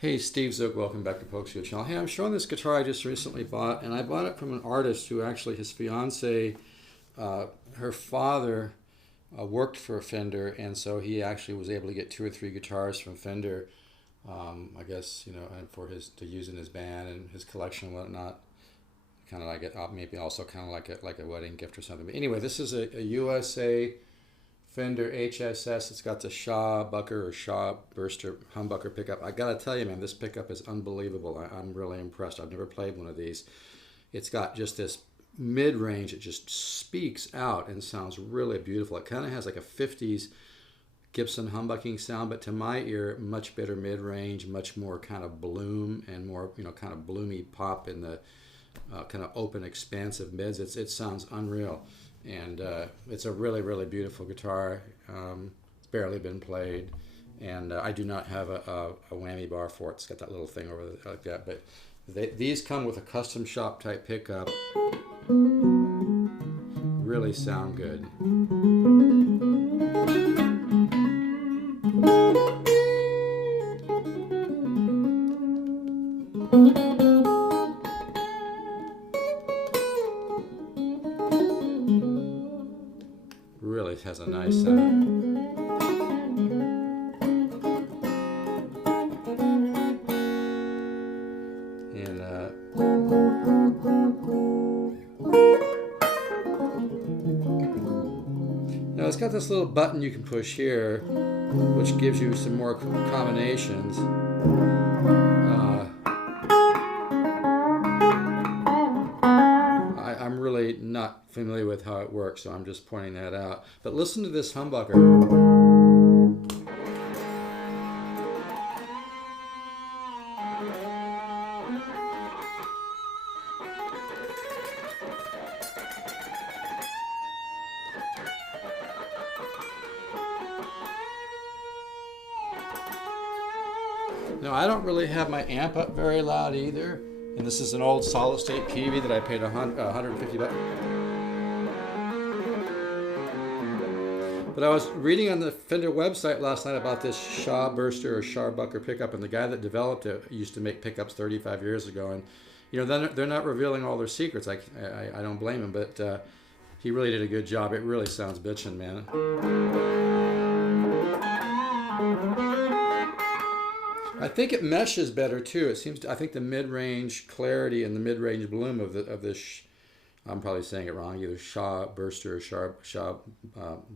Hey, Steve Zook, welcome back to Polk's channel. Hey, I'm showing this guitar I just recently bought, and I bought it from an artist who actually, his fiance, her father worked for Fender, and so he actually was able to get 2 or 3 guitars from Fender, I guess, and for to use in his band and his collection and whatnot. Kind of like it, maybe also kind of like a wedding gift or something. But anyway, this is a USA Fender HSS. It's got the Shaw Bucker or Shaw Burster humbucker pickup. I gotta tell you, man, this pickup is unbelievable. I'm really impressed. I've never played one of these. It's got just this mid-range. It just speaks out and sounds really beautiful. It kind of has like a 50s Gibson humbucking sound, but to my ear, much better mid-range, much more kind of bloom and more, kind of bloomy pop in the kind of open, expansive mids. It sounds unreal. And it's a really, really beautiful guitar. It's barely been played, and I do not have a whammy bar for it. It's got that little thing over like that, but these come with a custom shop type pickup. Really sound good. Really has a nice sound. And now it's got this little button you can push here, which gives you some more combinations. I'm really not familiar with how it works, so I'm just pointing that out. But listen to this humbucker. Now, I don't really have my amp up very loud either. And this is an old solid state PV that I paid $150. But I was reading on the Fender website last night about this Shaw Burster or Shaw Bucker pickup, and the guy that developed it used to make pickups 35 years ago. And they're not revealing all their secrets. I don't blame him, but he really did a good job. It really sounds bitchin', man. I think it meshes better too. It seems I think the mid-range clarity and the mid-range bloom of this, I'm probably saying it wrong, either Shaw Burster or Shaw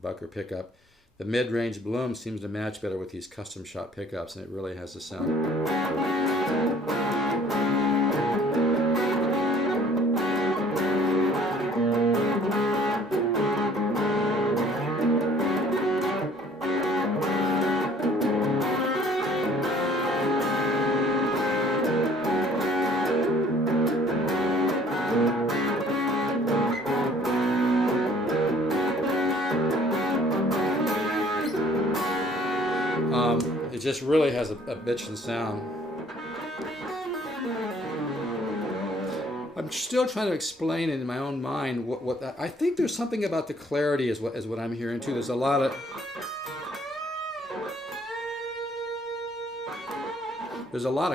Bucker pickup. The mid-range bloom seems to match better with these custom shop pickups, and it really has a sound. It just really has a bitchin' sound. I'm still trying to explain it in my own mind what I think there's something about the clarity is what I'm hearing too. There's a lot of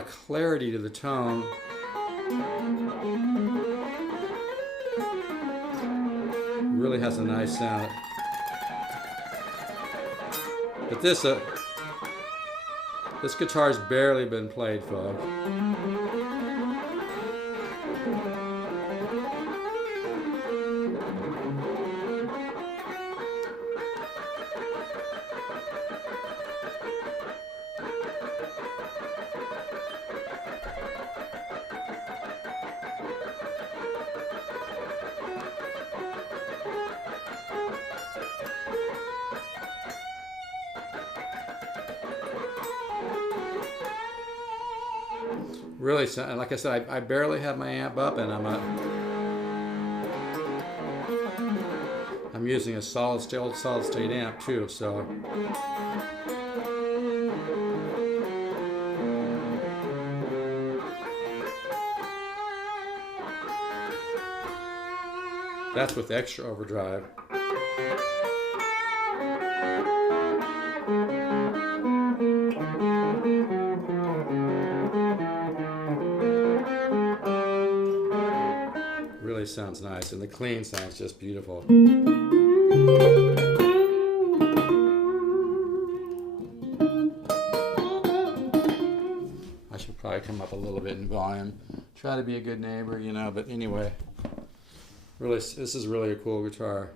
clarity to the tone. Really has a nice sound. But this guitar's barely been played, folks. Really, like I said, I barely have my amp up, and I'm using a solid state amp too, so. That's with extra overdrive. sounds nice, and the clean sounds just beautiful. I should probably come up a little bit in volume. Try to be a good neighbor, you know, but anyway. Really, this is really a cool guitar.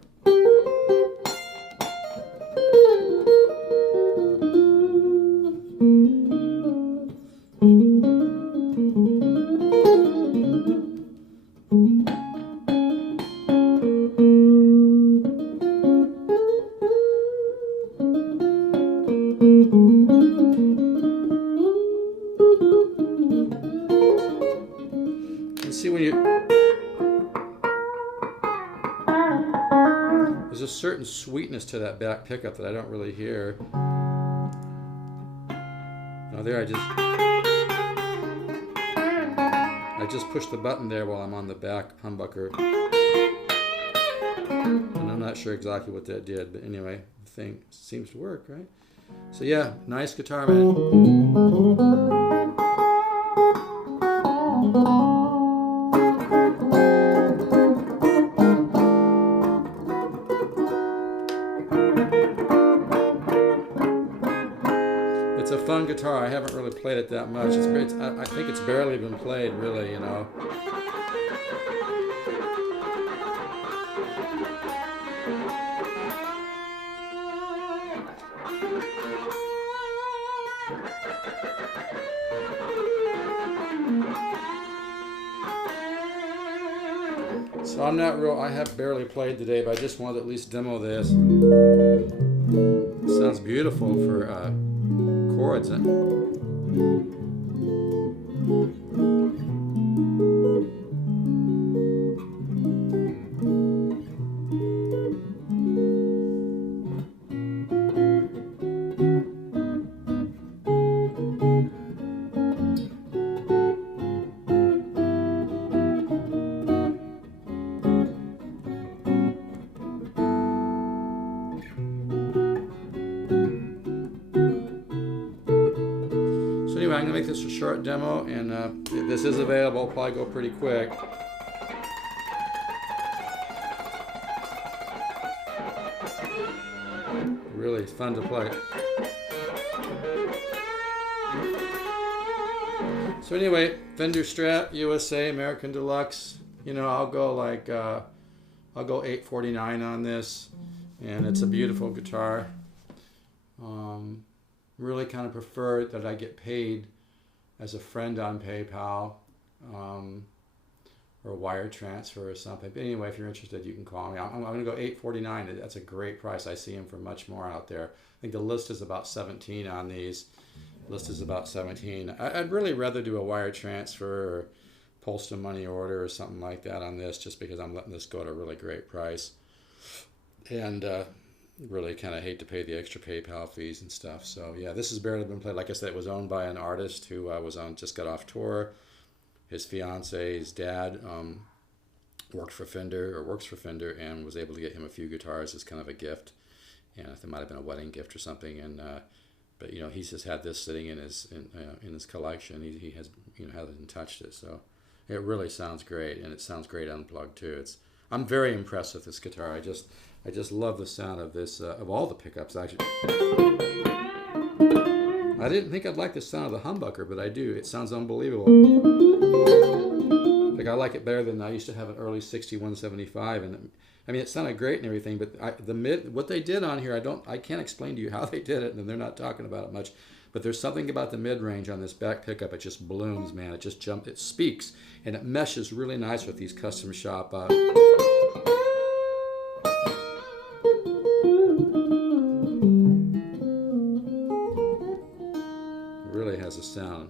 See when you, there's a certain sweetness to that back pickup that I don't really hear. Oh, there I just pushed the button there while I'm on the back humbucker, and I'm not sure exactly what that did, but anyway, the thing seems to work, right? So yeah, nice guitar, man. It's a fun guitar. I haven't really played it that much. I think it's barely been played, really, you know. So I have barely played today, but I just wanted to at least demo this. It sounds beautiful for chords. Anyway, I'm going to make this a short demo, and this is available. It'll probably go pretty quick. Really fun to play. So anyway, Fender Strat USA American Deluxe. You know, I'll go $849 on this, and it's a beautiful guitar. Really kind of prefer that I get paid as a friend on PayPal, or wire transfer or something. But anyway, if you're interested, you can call me. I'm going to go $849. That's a great price. I see them for much more out there. I think the list is about 17 on these. List is about 17. I'd really rather do a wire transfer or post a money order or something like that on this, just because I'm letting this go at a really great price. And really kind of hate to pay the extra PayPal fees and stuff. So yeah, this has barely been played. Like I said, it was owned by an artist who just got off tour. His fiance's dad works for Fender, and was able to get him a few guitars as kind of a gift. And it might have been a wedding gift or something. And but you know, he's just had this sitting in his collection. He has, you know, hasn't touched it. So it really sounds great, and it sounds great unplugged too. I'm very impressed with this guitar. I just love the sound of this, of all the pickups, actually. I didn't think I'd like the sound of the humbucker, but I do. It sounds unbelievable. Like, I like it better than I used to have an early 6175. And I mean, it sounded great and everything, but what they did on here, I can't explain to you how they did it, and they're not talking about it much. But there's something about the mid-range on this back pickup. It just blooms, man. It just jumps. It speaks, and it meshes really nice with these custom shop. Really has a sound.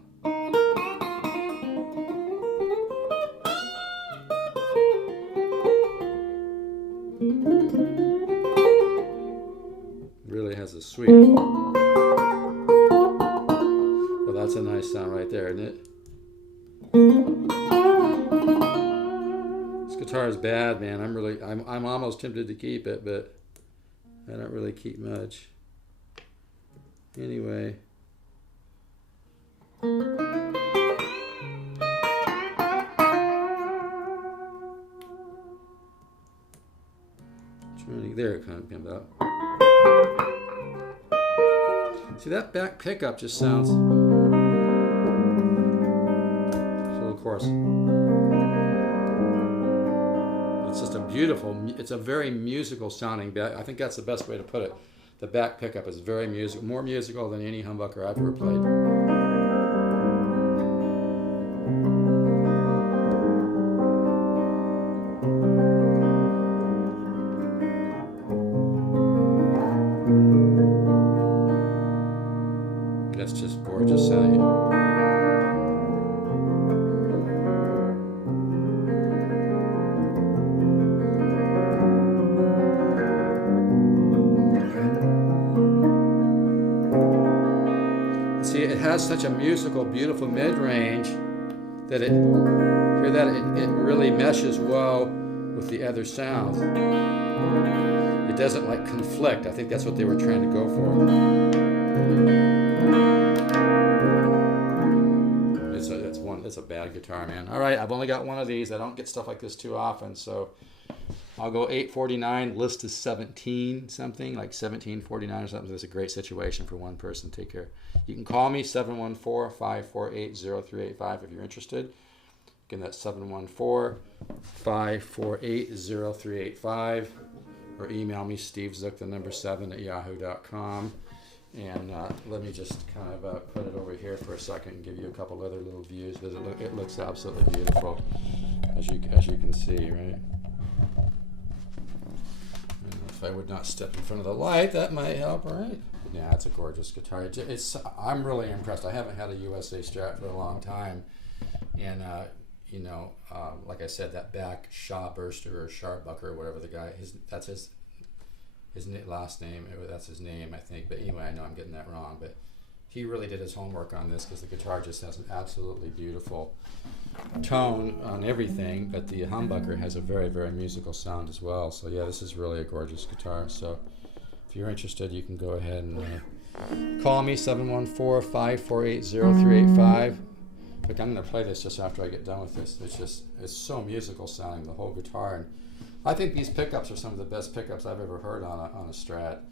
Really has a sweet. Well, that's a nice sound right there, isn't it? This guitar is bad, man. I'm almost tempted to keep it, but I don't really keep much. Anyway. there comes up. See, that back pickup just sounds, so of course, it's just a beautiful, it's a very musical sounding back. I think that's the best way to put it. The back pickup is very musical, more musical than any humbucker I've ever played. That's just gorgeous sounding. See, it has such a musical, beautiful mid-range that it really meshes well with the other sounds. It doesn't like conflict. I think that's what they were trying to go for. It's a bad guitar, man. All right, I've only got one of these. I don't get stuff like this too often, so I'll go $849. List is 17 something, like 1749 or something. That's a great situation for one person. Take care. You can call me 714-548-0385 if you're interested. Again, that's 714-548-0385, or email me stevezook, the number 7 at yahoo.com. And let me just kind of put it over here for a second and give you a couple other little views. But it looks absolutely beautiful, as you can see, right? And if I would not step in front of the light, that might help, right? Yeah, it's a gorgeous guitar. I'm really impressed. I haven't had a USA Strat for a long time, and you know, like I said, that back Shaw Burster or Sharbucker or whatever the guy, that's his last name, that's his name, I think. But anyway, I know I'm getting that wrong, but he really did his homework on this, because the guitar just has an absolutely beautiful tone on everything, but the humbucker has a very, very musical sound as well. So yeah, this is really a gorgeous guitar. So if you're interested, you can go ahead and call me, 714-548-0385. Look, I'm going to play this just after I get done with this. It's so musical sounding, the whole guitar. And I think these pickups are some of the best pickups I've ever heard on a Strat.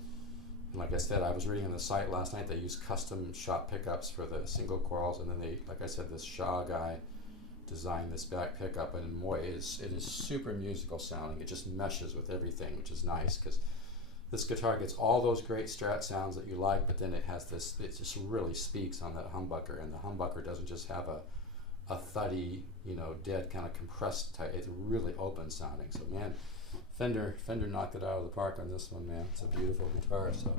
And like I said, I was reading on the site last night, they use custom shot pickups for the single coils, and then they, like I said, this Shaw guy designed this back pickup, and boy, it is super musical sounding. It just meshes with everything, which is nice, because this guitar gets all those great Strat sounds that you like, but then it has this, it just really speaks on that humbucker, and the humbucker doesn't just have a thuddy, you know, dead kind of compressed type. It's really open sounding. So man, Fender knocked it out of the park on this one, man. It's a beautiful guitar. So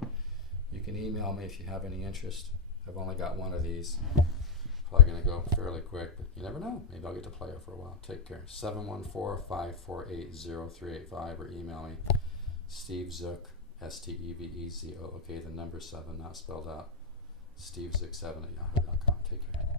you can email me if you have any interest. I've only got one of these. Probably gonna go fairly quick, but you never know. Maybe I'll get to play it for a while. Take care. 714-548-0385, or email me, stevezook, STEVEZO, okay, the number 7, not spelled out, stevezook7 at yahoo.com. Take care.